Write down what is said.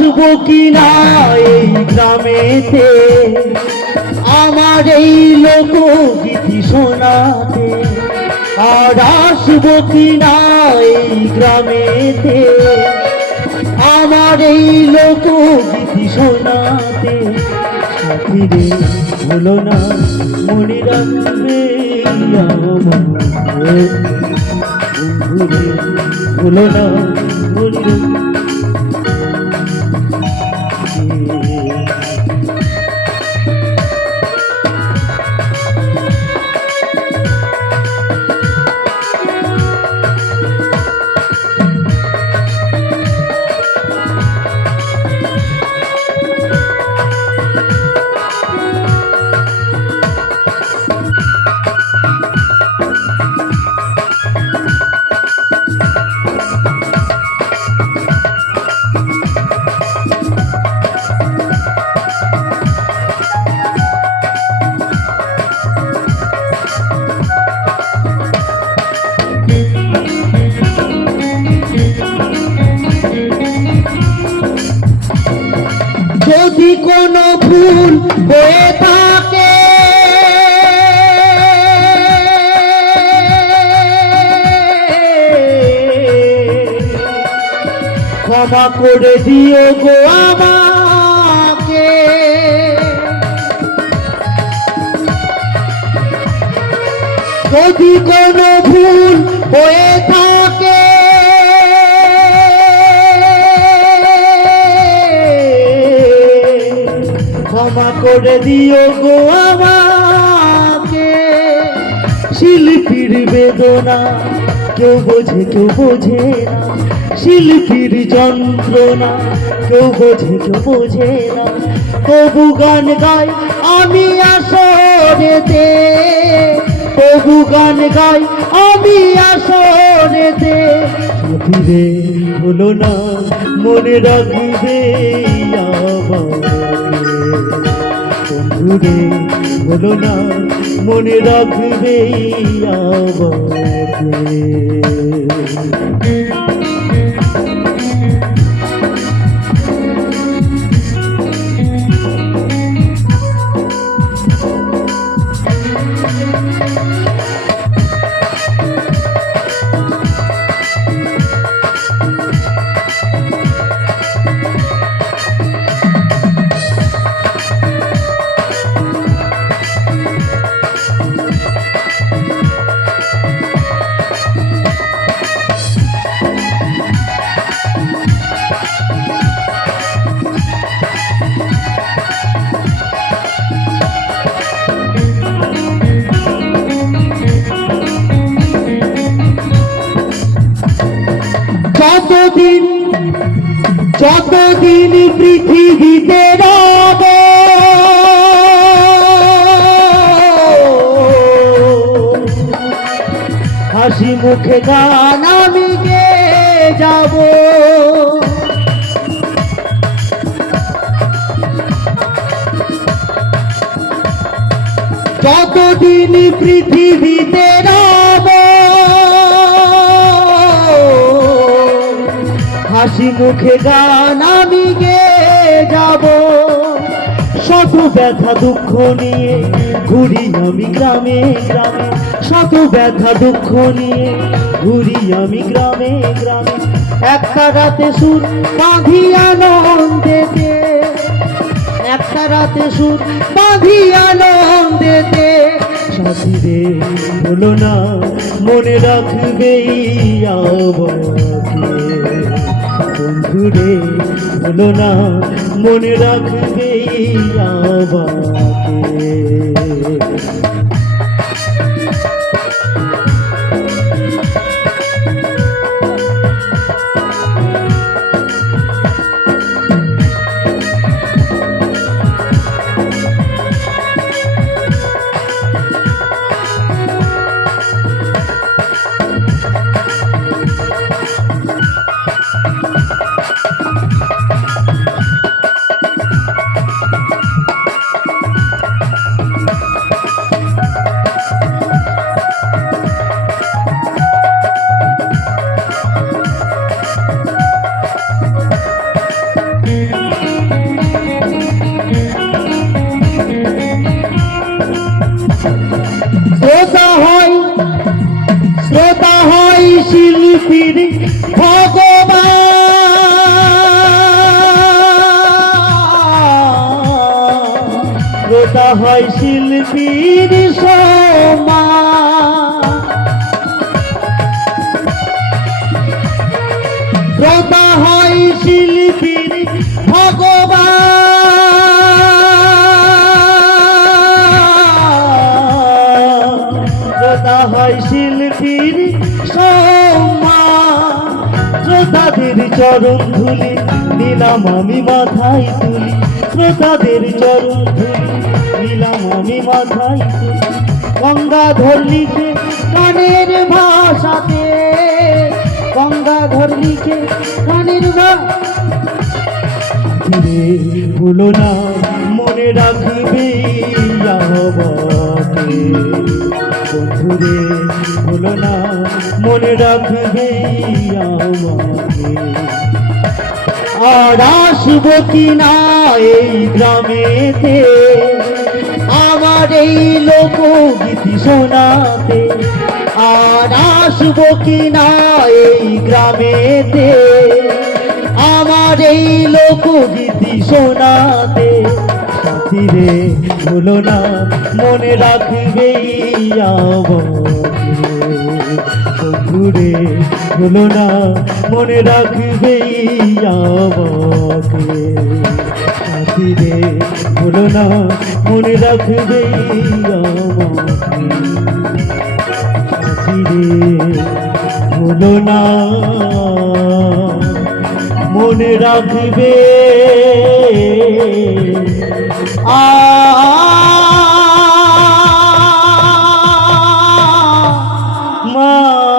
আসবো কিনা এই গ্রামেতে আমার এই লোকগীতি শোনাতে, আর আসবো কিনা এই গ্রামেতে আমার এই লোকগীতি শোনাতে। সাথীরে হলো না মনে রাখবে বন্ধুরে হলো না মনে যদি কোনো ভুল হয়ে থাকে ক্ষমা করে দিও গো আমাকে। যদি কোনো ভুল হয়ে থাকে ক্ষমা করে দিও গো আমাকে। শিল্পীর বেদনা কেউ বোঝে কেউ বোঝে না, শিল্পীর যন্ত্রণা কেউ বোঝে কেউ বোঝে না। তবু গান গাই আমি আসরেতে, তবু গান গাই আমি আসরেতে। সাথীরে হলো না মনে রাখবে বন্ধুরে হলো না মনে রাখবে আমাকে। যতদিন পৃথিবীতে রব হাসি মুখে গান আমি গেয়ে যাব। যতদিন পৃথিবীতে রব হাসি মুখে গান আমি গেয়ে যাব। শত ব্যথা দুঃখ নিয়ে ঘুরি আমি গ্রামে গ্রামে, শত ব্যথা দুঃখ নিয়ে ঘুরি আমি গ্রামে গ্রামে। একটা রাতে সুর বাঁধি আনন্দেতে, একটা রাতে সুর বাঁধি আনন্দেতে। সাথী রে বলো না মনে রাখবে আমাকে, বন্ধু রে বলো না মনে রাখবে আমাকে। শ্রোতা হয় শিল্পীর ভগবান, শ্রোতা হয় শিল্পীর সমান, শ্রোতা হয় শিল্পীর ভগবান, শ্রোতা হয় শিল্পীর সম্মান। শ্রোতাদের চরণ ধুলি নিলাম আমি মাথায় তুলি, শ্রোতাদের চরণ ধুলি নিলাম আমি মাথায় তুলি। গঙ্গাধর লিখে গানের ভাষাতে, গঙ্গাধর লিখে গানের ভাষাতে। ভুলো না মনে রাখবে আমাকে, বন্ধুরে ভুলো না মনে রাখবে আমাকে। আর আসবো কি না এই গ্রামেতে আমার এই লোকগীতি শোনাতে, আর আসবো কি না এই গ্রামেতে আমার এই লোকগীতি শোনাতে। সাথী রে ভুলো না মনে রাখবে আমাকে, বন্ধুরে ভুলো না মনে রাখবে আমাকে। সাথী রে ভুলো না মনে রাখবে আমাকে, সাথী রে ভুলো না মনে রাখবে মা।